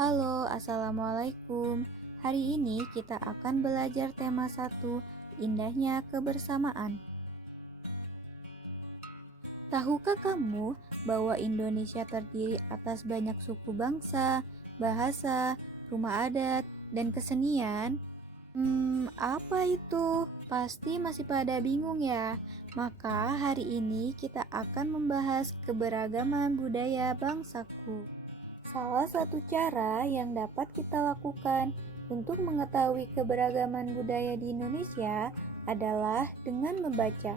Halo, Assalamualaikum. Hari ini kita akan belajar tema 1, indahnya kebersamaan. Tahukah kamu bahwa Indonesia terdiri atas banyak suku bangsa, bahasa, rumah adat, dan kesenian? Apa itu? Pasti masih pada bingung ya. Maka hari ini kita akan membahas keberagaman budaya bangsaku. Salah satu cara yang dapat kita lakukan untuk mengetahui keberagaman budaya di Indonesia adalah dengan membaca.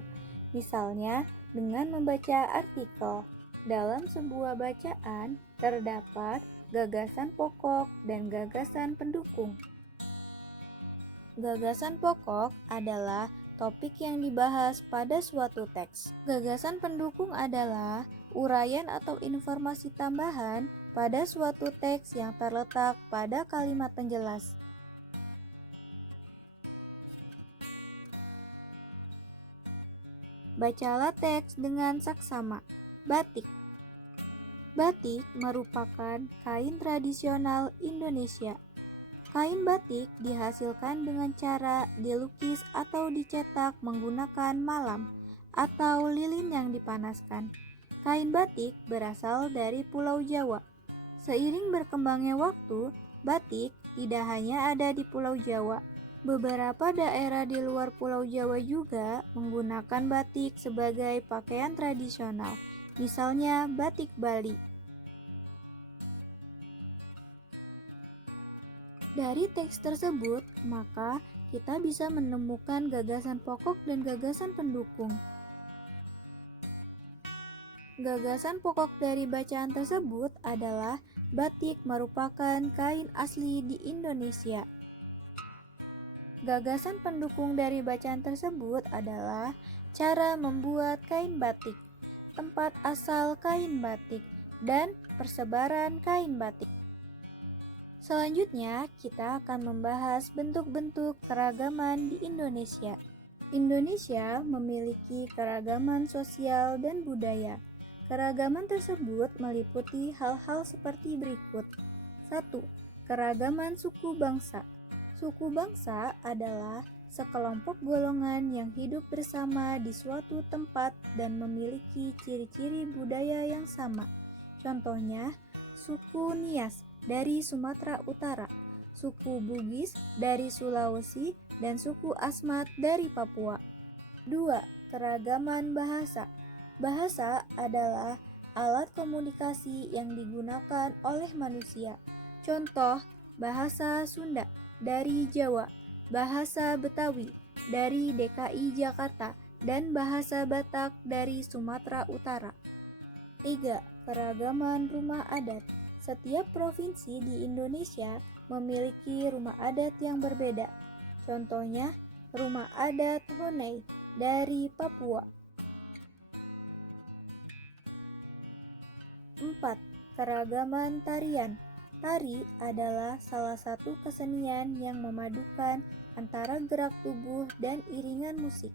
Misalnya, dengan membaca artikel. Dalam sebuah bacaan terdapat gagasan pokok dan gagasan pendukung. Gagasan pokok adalah topik yang dibahas pada suatu teks. Gagasan pendukung adalah uraian atau informasi tambahan pada suatu teks yang terletak pada kalimat penjelas. Bacalah teks dengan saksama. Batik. Batik merupakan kain tradisional Indonesia. Kain batik dihasilkan dengan cara dilukis atau dicetak menggunakan malam atau lilin yang dipanaskan. Kain batik berasal dari Pulau Jawa. Seiring berkembangnya waktu, batik tidak hanya ada di Pulau Jawa. Beberapa daerah di luar Pulau Jawa juga menggunakan batik sebagai pakaian tradisional, misalnya batik Bali. Dari teks tersebut, maka kita bisa menemukan gagasan pokok dan gagasan pendukung. Gagasan pokok dari bacaan tersebut adalah batik merupakan kain asli di Indonesia. Gagasan pendukung dari bacaan tersebut adalah cara membuat kain batik, tempat asal kain batik, dan persebaran kain batik. Selanjutnya, kita akan membahas bentuk-bentuk keragaman di Indonesia. Indonesia memiliki keragaman sosial dan budaya. Keragaman tersebut meliputi hal-hal seperti berikut. 1. Keragaman suku bangsa. Suku bangsa adalah sekelompok golongan yang hidup bersama di suatu tempat dan memiliki ciri-ciri budaya yang sama. Contohnya, suku Nias dari Sumatera Utara, suku Bugis dari Sulawesi, dan suku Asmat dari Papua. 2. Keragaman bahasa. Bahasa adalah alat komunikasi yang digunakan oleh manusia. Contoh, bahasa Sunda dari Jawa, bahasa Betawi dari DKI Jakarta, dan bahasa Batak dari Sumatera Utara. 3. Keragaman rumah adat. Setiap provinsi di Indonesia memiliki rumah adat yang berbeda. Contohnya, rumah adat Honai dari Papua. 4. Keragaman tarian. Tari adalah salah satu kesenian yang memadukan antara gerak tubuh dan iringan musik.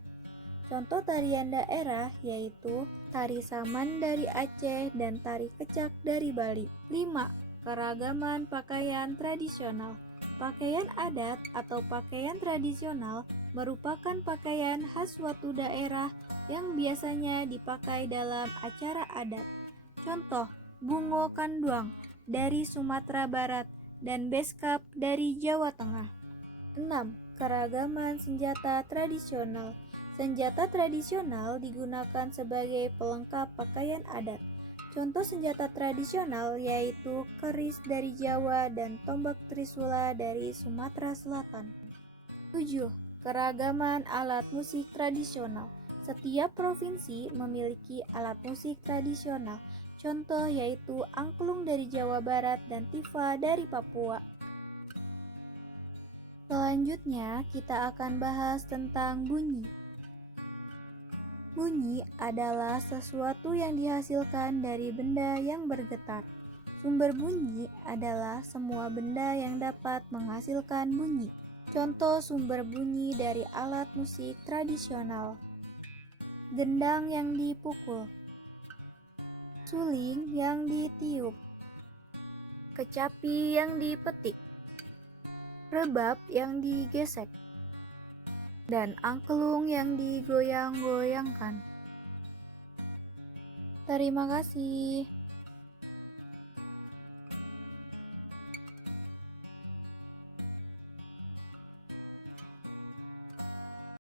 Contoh tarian daerah yaitu tari saman dari Aceh dan tari kecak dari Bali. 5. Keragaman pakaian tradisional. Pakaian adat atau pakaian tradisional merupakan pakaian khas suatu daerah yang biasanya dipakai dalam acara adat. Contoh, bungo kanduang dari Sumatera Barat dan beskap dari Jawa Tengah. 6. Keragaman senjata tradisional. Senjata tradisional digunakan sebagai pelengkap pakaian adat. Contoh senjata tradisional yaitu keris dari Jawa dan tombak trisula dari Sumatera Selatan. 7. Keragaman alat musik tradisional. Setiap provinsi memiliki alat musik tradisional. Contoh yaitu angklung dari Jawa Barat dan tifa dari Papua. Selanjutnya, kita akan bahas tentang bunyi. Bunyi adalah sesuatu yang dihasilkan dari benda yang bergetar. Sumber bunyi adalah semua benda yang dapat menghasilkan bunyi. Contoh sumber bunyi dari alat musik tradisional. Gendang yang dipukul, suling yang ditiup, kecapi yang dipetik, rebab yang digesek, dan angklung yang digoyang-goyangkan. Terima kasih.